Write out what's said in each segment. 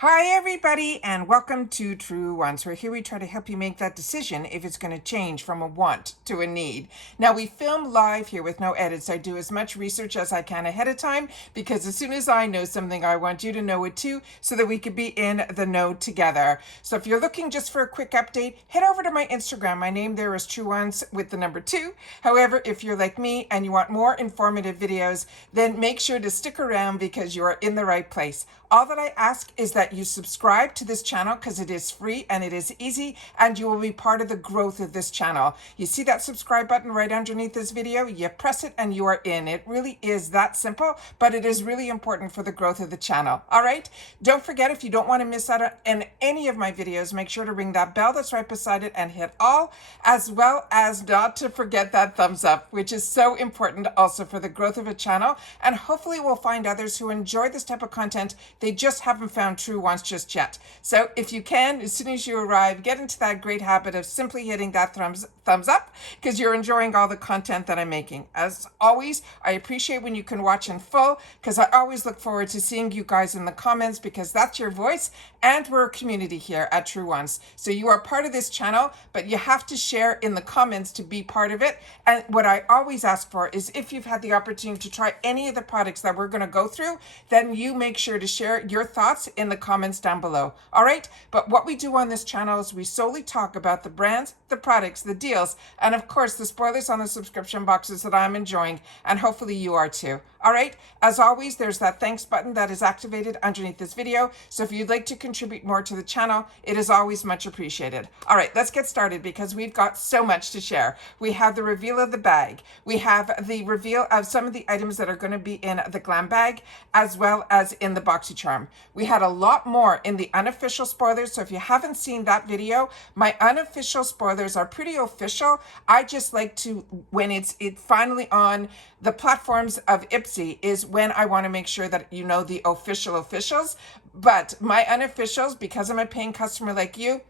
Hi everybody and welcome to Truewants, where here we try to help you make that decision if it's going to change from a want to a need. Now we film live here with no edits. I do as much research as I can ahead of time because as soon as I know something, I want you to know it too so that we could be in the know together. So if you're looking just for a quick update, head over to my Instagram. My name there is Truewants with the number 2. However, if you're like me and you want more informative videos, then make sure to stick around because you are in the right place. All that I ask is that you subscribe to this channel because it is free and it is easy and you will be part of the growth of this channel. You see that subscribe button right underneath this video? You press it and you are in. It really is that simple, but it is really important for the growth of the channel. All right? Don't forget, if you don't want to miss out on any of my videos, make sure to ring that bell that's right beside it and hit all, as well as not to forget that thumbs up, which is so important also for the growth of a channel. And hopefully we'll find others who enjoy this type of content. They just haven't found Truewants just yet. So if you can, as soon as you arrive, get into that great habit of simply hitting that thumbs up because you're enjoying all the content that I'm making. As always, I appreciate when you can watch in full because I always look forward to seeing you guys in the comments because that's your voice and we're a community here at Truewants. So you are part of this channel, but you have to share in the comments to be part of it. And what I always ask for is if you've had the opportunity to try any of the products that we're going to go through, then you make sure to share your thoughts in the comments down below. All right? But what we do on this channel is we solely talk about the brands, the products, the deals, and of course the spoilers on the subscription boxes that I'm enjoying, and hopefully you are too. All right? As always, there's that thanks button that is activated underneath this video. So if you'd like to contribute more to the channel, it is always much appreciated. All right, let's get started because we've got so much to share. We have the reveal of the bag. We have the reveal of some of the items that are going to be in the Glam bag, as well as in the Boxycharm. We had a lot more in the unofficial spoilers. So if you haven't seen that video, my unofficial spoilers are pretty official. I just like to, when it's finally on the platforms of IPSY, is when I want to make sure that you know the official officials. But my unofficials, because I'm a paying customer like you,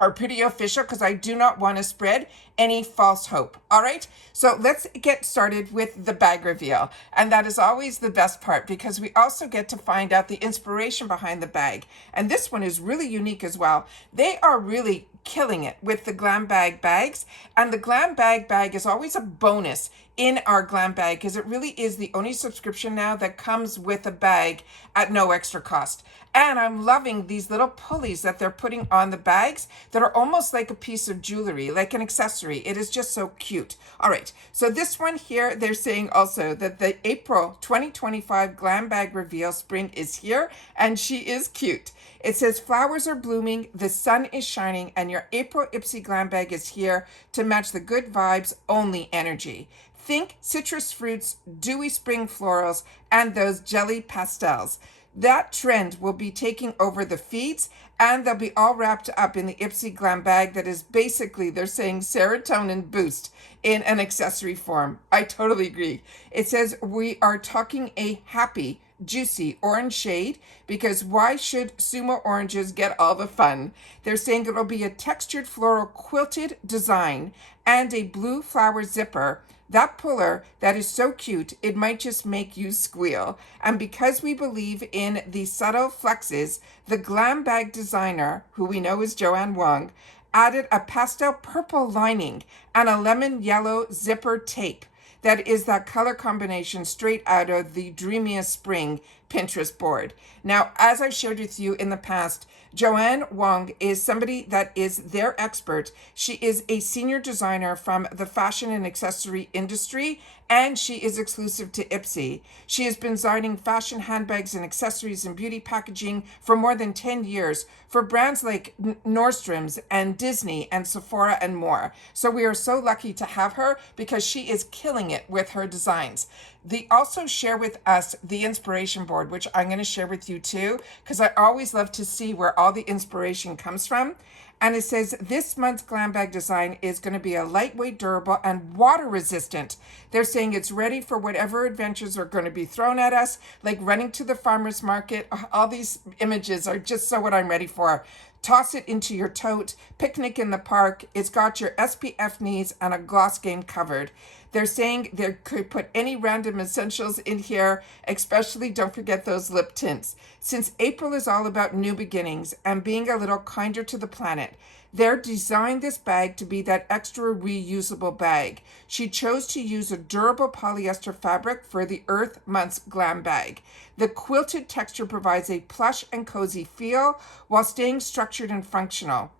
are pretty official because I do not want to spread any false hope. All right, so let's get started with the bag reveal. And that is always the best part because we also get to find out the inspiration behind the bag. And this one is really unique as well. They are really killing it with the Glambag bags. And the Glambag bag is always a bonus in our Glam bag because it really is the only subscription now that comes with a bag at no extra cost. And I'm loving these little pulleys that they're putting on the bags that are almost like a piece of jewelry, like an accessory. It is just so cute. All right, so this one here, they're saying also that the April 2025 Glam bag reveal spring is here and she is cute. It says flowers are blooming, the sun is shining, and your April IPSY Glam bag is here to match the good vibes only energy. Think citrus fruits, dewy spring florals, and those jelly pastels. That trend will be taking over the feeds and they'll be all wrapped up in the IPSY Glam bag that is basically, they're saying, serotonin boost in an accessory form. I totally agree. It says we are talking a happy, juicy orange shade because why should sumo oranges get all the fun? They're saying it'll be a textured floral quilted design and a blue flower zipper. That puller, that is so cute, it might just make you squeal. And because we believe in the subtle flexes, the Glam bag designer, who we know is Joanne Wong, added a pastel purple lining and a lemon yellow zipper tape. That is that color combination straight out of the Dreamiest Spring Pinterest board. Now, as I've shared with you in the past, Joanne Wong is somebody that is their expert. She is a senior designer from the fashion and accessory industry, and she is exclusive to IPSY. She has been designing fashion handbags and accessories and beauty packaging for more than 10 years for brands like Nordstrom's and Disney and Sephora and more. So we are so lucky to have her because she is killing it with her designs. They also share with us the inspiration board, which I'm going to share with you too, because I always love to see where all the inspiration comes from. And it says this month's Glambag design is going to be a lightweight, durable, and water resistant. They're saying it's ready for whatever adventures are going to be thrown at us, like running to the farmer's market. All these images are just so what I'm ready for. Toss it into your tote, picnic in the park. It's got your SPF needs and a gloss game covered. They're saying they could put any random essentials in here, especially don't forget those lip tints. Since April is all about new beginnings and being a little kinder to the planet, they're designed this bag to be that extra reusable bag. She chose to use a durable polyester fabric for the Earth Month's Glam bag. The quilted texture provides a plush and cozy feel while staying structured and functional.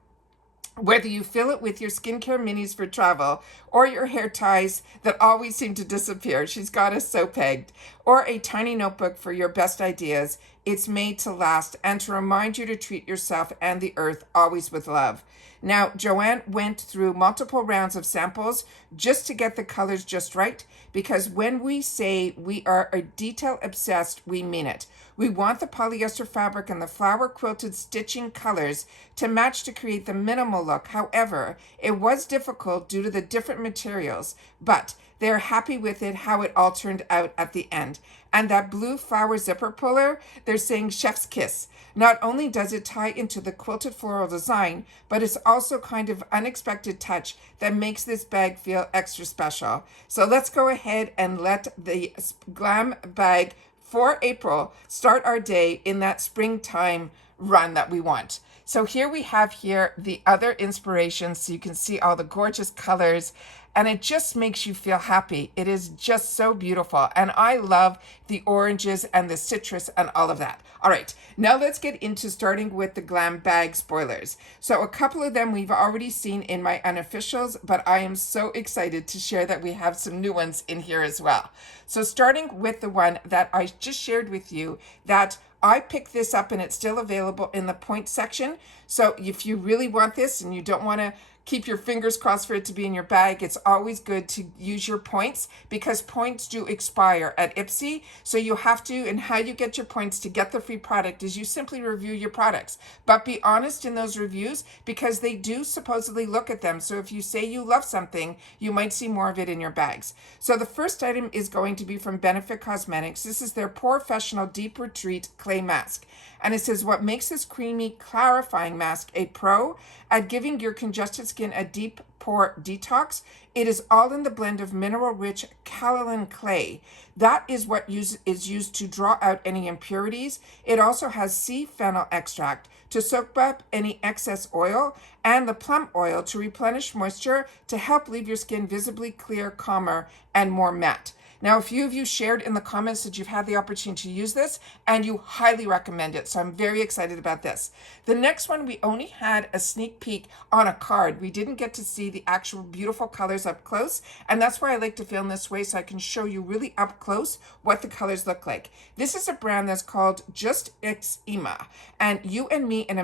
Whether you fill it with your skincare minis for travel or your hair ties that always seem to disappear, she's got us so pegged, or a tiny notebook for your best ideas, it's made to last and to remind you to treat yourself and the earth always with love. Now, Joanne went through multiple rounds of samples just to get the colors just right, because when we say we are a detail obsessed, we mean it. We want the polyester fabric and the flower quilted stitching colors to match to create the minimal look. However, it was difficult due to the different materials, but they're happy with it, how it all turned out at the end. And that blue flower zipper puller, they're saying chef's kiss. Not only does it tie into the quilted floral design, but it's also kind of unexpected touch that makes this bag feel extra special. So let's go ahead and let the Glam bag for April start our day in that springtime run that we want. So here we have here the other inspirations, so you can see all the gorgeous colors, and it just makes you feel happy. It is just so beautiful, and I love the oranges and the citrus and all of that. All right, now let's get into starting with the Glam bag spoilers. So a couple of them we've already seen in my unofficials, but I am so excited to share that we have some new ones in here as well. So starting with the one that I just shared with you, that I picked this up and it's still available in the point section. So if you really want this and you don't want to keep your fingers crossed for it to be in your bag, it's always good to use your points, because points do expire at IPSY. So you have to, and how you get your points to get the free product is you simply review your products. But be honest in those reviews, because they do supposedly look at them. So if you say you love something, you might see more of it in your bags. So the first item is going to be from Benefit Cosmetics. This is their Professional Deep Retreat Clay Mask. And it says, what makes this creamy clarifying mask a pro at giving your congested skin a deep pore detox? It is all in the blend of mineral-rich kaolin clay. That is what is used to draw out any impurities. It also has sea fennel extract to soak up any excess oil, and the plum oil to replenish moisture to help leave your skin visibly clear, calmer, and more matte. Now, a few of you shared in the comments that you've had the opportunity to use this and you highly recommend it. So I'm very excited about this. The next one, we only had a sneak peek on a card. We didn't get to see the actual beautiful colors up close. And that's why I like to film this way, so I can show you really up close what the colors look like. This is a brand that's called Just Eczema. And You and Me in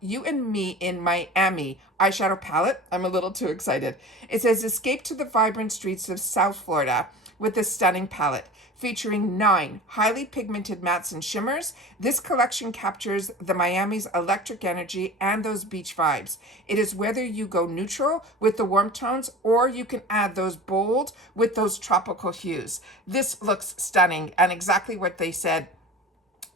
You and Me in Miami eyeshadow palette. I'm a little too excited. It says, escape to the vibrant streets of South Florida with this stunning palette. Featuring 9 highly pigmented mattes and shimmers, this collection captures the Miami's electric energy and those beach vibes. It is whether you go neutral with the warm tones or you can add those bold with those tropical hues. This looks stunning and exactly what they said.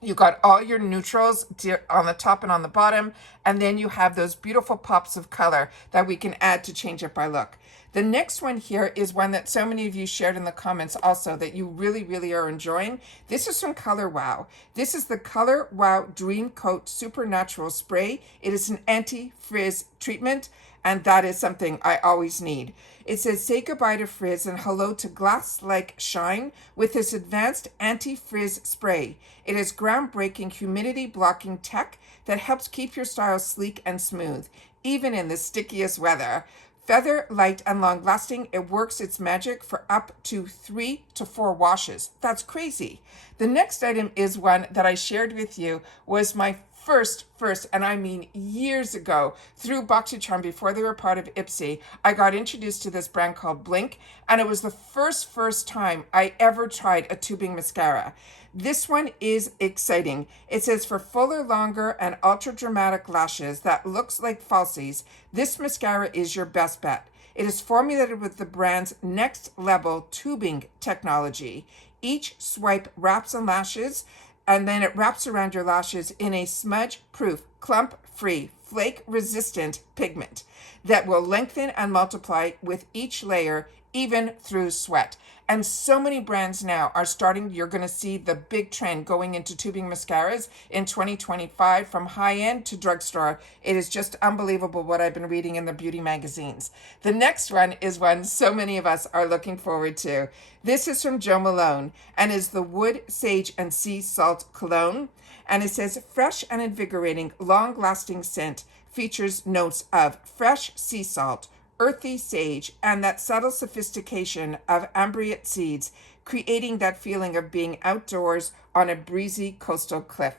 You got all your neutrals on the top and on the bottom, and then you have those beautiful pops of color that we can add to change up our look. The next one here is one that so many of you shared in the comments also that you really, really are enjoying. This is from Color Wow. This is the Color Wow Dream Coat Supernatural Spray. It is an anti-frizz treatment, and that is something I always need. It says, say goodbye to frizz and hello to glass-like shine with this advanced anti-frizz spray. It is groundbreaking humidity-blocking tech that helps keep your style sleek and smooth, even in the stickiest weather. Feather, light, and long-lasting, it works its magic for up to 3 to 4 washes. That's crazy. The next item is one that I shared with you, was my first, and I mean years ago, through Boxycharm before they were part of IPSY, I got introduced to this brand called Blink, and it was the first time I ever tried a tubing mascara. This one is exciting. It says for fuller, longer, and ultra dramatic lashes that looks like falsies, this mascara is your best bet. It is formulated with the brand's next level tubing technology. Each swipe wraps on lashes, and then it wraps around your lashes in a smudge-proof, clump-free, flake-resistant pigment that will lengthen and multiply with each layer, even through sweat. And so many brands now are starting, you're going to see the big trend going into tubing mascaras in 2025 from high-end to drugstore. It is just unbelievable what I've been reading in the beauty magazines. The next one is one so many of us are looking forward to. This is from Jo Malone and is the Wood, Sage, and Sea Salt Cologne. And it says fresh and invigorating, long-lasting scent features notes of fresh sea salt, earthy sage, and that subtle sophistication of ambriette seeds, creating that feeling of being outdoors on a breezy coastal cliff.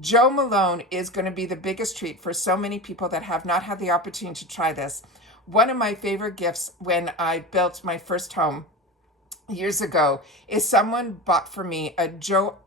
Jo Malone is going to be the biggest treat for so many people that have not had the opportunity to try this. One of my favorite gifts when I built my first home years ago is someone bought for me a Jo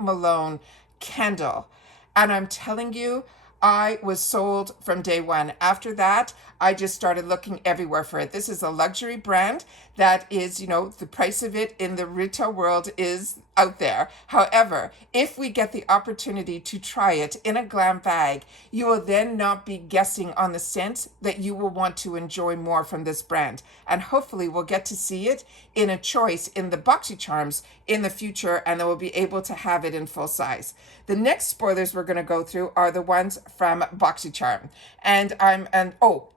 Malone candle. And I'm telling you, I was sold from day one. After that, I just started looking everywhere for it. This is a luxury brand that is, the price of it in the retail world is out there. However, if we get the opportunity to try it in a Glam bag, you will then not be guessing on the scents that you will want to enjoy more from this brand. And hopefully we'll get to see it in a choice in the Boxycharms in the future, and then we'll be able to have it in full size. The next spoilers we're going to go through are the ones from Boxycharm. And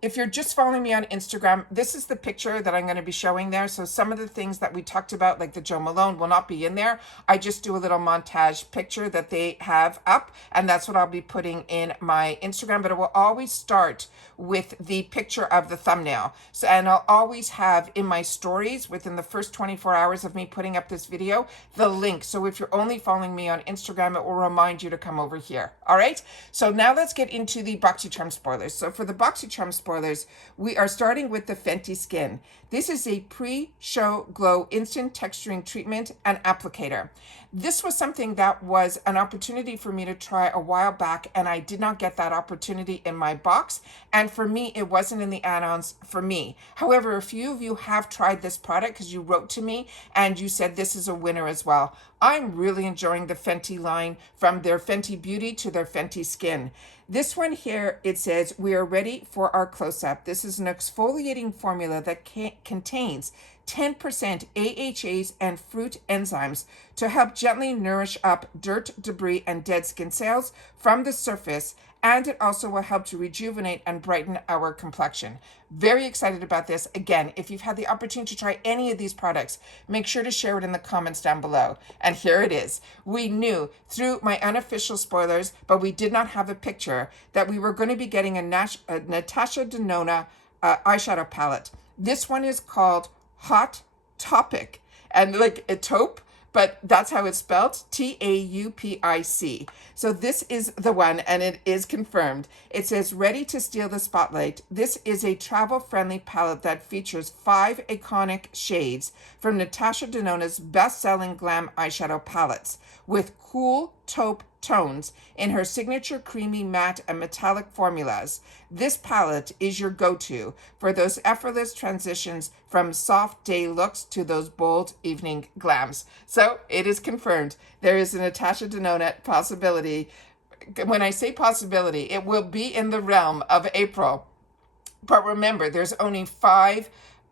if you're just following me on Instagram, this is the picture that I'm going to be showing there. So some of the things that we talked about, like the Jo Malone, will not be in there. I just do a little montage picture that they have up, and that's what I'll be putting in my Instagram, but it will always start with the picture of the thumbnail. So, and I'll always have in my stories within the first 24 hours of me putting up this video, the link. So if you're only following me on Instagram, it will remind you to come over here. All right. So now let's get into the Boxycharm spoilers. So for the Boxycharm spoilers, we are starting with the Fenty Skin. This is a pre-show glow instant texturing treatment and applicator. This was something that was an opportunity for me to try a while back, and I did not get that opportunity in my box. And for me, it wasn't in the add-ons for me. However, a few of you have tried this product because you wrote to me and you said this is a winner as well. I'm really enjoying the Fenty line, from their Fenty Beauty to their Fenty Skin. This one here, it says, we are ready for our close-up. This is an exfoliating formula that contains 10% AHAs and fruit enzymes to help gently nourish up dirt, debris, and dead skin cells from the surface, and it also will help to rejuvenate and brighten our complexion. Very excited about this. Again, if you've had the opportunity to try any of these products, make sure to share it in the comments down below. And here it is. We knew through my unofficial spoilers, but we did not have a picture, that we were going to be getting a Natasha Denona eyeshadow palette. This one is called Hot Topic, and like a taupe, but that's how it's spelled, TAUPIC. So this is the one, and it is confirmed. It says, ready to steal the spotlight. This is a travel-friendly palette that features 5 iconic shades from Natasha Denona's best-selling Glam eyeshadow palettes, with cool taupe tones in her signature creamy matte and metallic formulas. This palette is your go-to for those effortless transitions from soft day looks to those bold evening glams. So it is confirmed. There is a Natasha Denona possibility. When I say possibility, it will be in the realm of April. But remember, there's only 5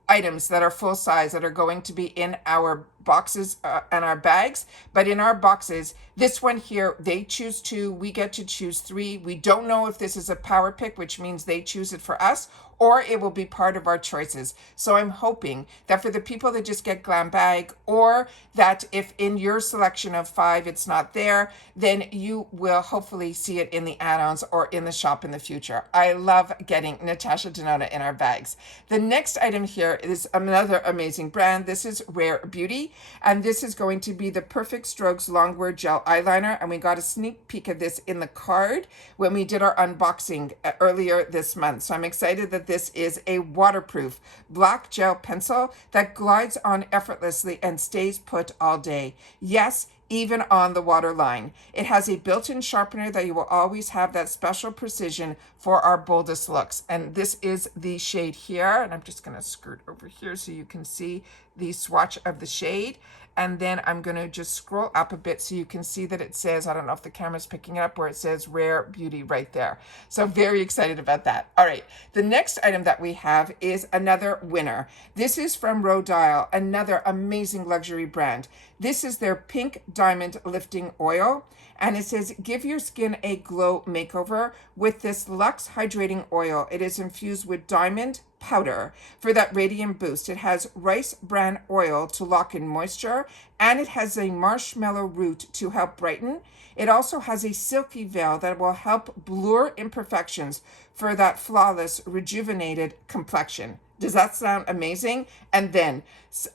items that are full size that are going to be in our boxes and our bags. But in our boxes, this one here, they choose 2, we get to choose 3. We don't know if this is a power pick, which means they choose it for us, or it will be part of our choices. So I'm hoping that for the people that just get Glambag, or that if in your selection of 5 it's not there, then you will hopefully see it in the add-ons or in the shop in the future. I love getting Natasha Denona in our bags. The next item here is another amazing brand. This is Rare Beauty, and this is going to be the Perfect Strokes Longwear Gel Eyeliner, and we got a sneak peek of this in the card when we did our unboxing earlier this month. So I'm excited that this is a waterproof black gel pencil that glides on effortlessly and stays put all day. Yes, even on the water line. It has a built-in sharpener that you will always have that special precision for our boldest looks. And this is the shade here. And I'm just going to skirt over here so you can see the swatch of the shade. And then I'm going to just scroll up a bit so you can see that it says, I don't know if the camera's picking it up, where it says Rare Beauty right there. So very excited about that. All right, the next item that we have is another winner. This is from Rodial, another amazing luxury brand. This is their Pink Diamond Lifting Oil. And it says, give your skin a glow makeover with this Luxe Hydrating Oil. It is infused with diamond powder for that radiant boost. It has rice bran oil to lock in moisture, and it has a marshmallow root to help brighten. It also has a silky veil that will help blur imperfections for that flawless, rejuvenated complexion. Does that sound amazing? And then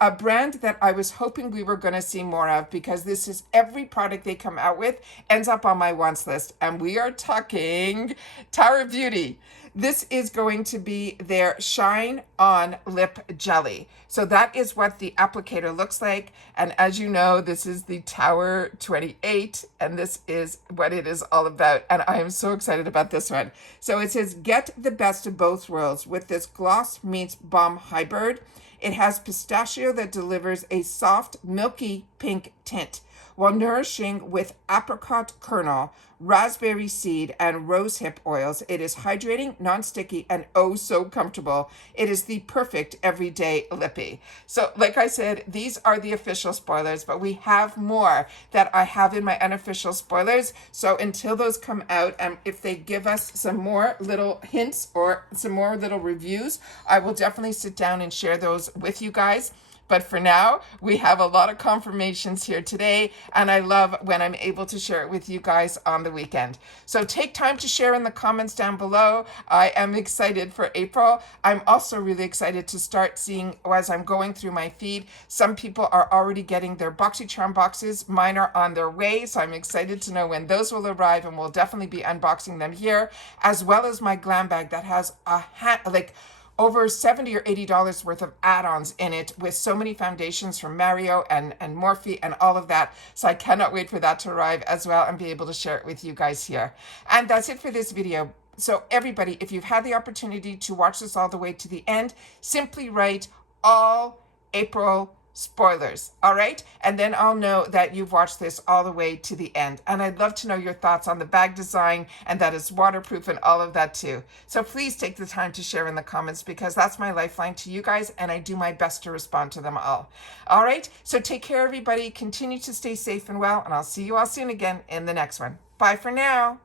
a brand that I was hoping we were going to see more of, because this is every product they come out with ends up on my wants list. And we are talking Tower Beauty. This is going to be their Shine On Lip Jelly. So that is what the applicator looks like. And as you know, this is the Tower 28, and this is what it is all about. And I am so excited about this one. So it says, get the best of both worlds with this gloss meets balm hybrid. It has pistachio that delivers a soft, milky pink tint, while nourishing with apricot kernel, raspberry seed, and rosehip oils. It is hydrating, non-sticky, and oh so comfortable. It is the perfect everyday lippy. So like I said, these are the official spoilers, but we have more that I have in my unofficial spoilers. So until those come out, and if they give us some more little hints or some more little reviews, I will definitely sit down and share those with you guys. But for now, we have a lot of confirmations here today, and I love when I'm able to share it with you guys on the weekend. So take time to share in the comments down below. I am excited for April. I'm also really excited to start seeing, as I'm going through my feed, some people are already getting their Boxycharm boxes. Mine are on their way, so I'm excited to know when those will arrive, and we'll definitely be unboxing them here, as well as my Glambag that has over $70 or $80 worth of add-ons in it, with so many foundations from Mario and Morphe and all of that. So I cannot wait for that to arrive as well and be able to share it with you guys here. And that's it for this video. So everybody, if you've had the opportunity to watch this all the way to the end, simply write all April spoilers, all right? And then I'll know that you've watched this all the way to the end. And I'd love to know your thoughts on the bag design and that it's waterproof and all of that too. So please take the time to share in the comments, because that's my lifeline to you guys, and I do my best to respond to them all. All right, so take care everybody, continue to stay safe and well, and I'll see you all soon again in the next one. Bye for now.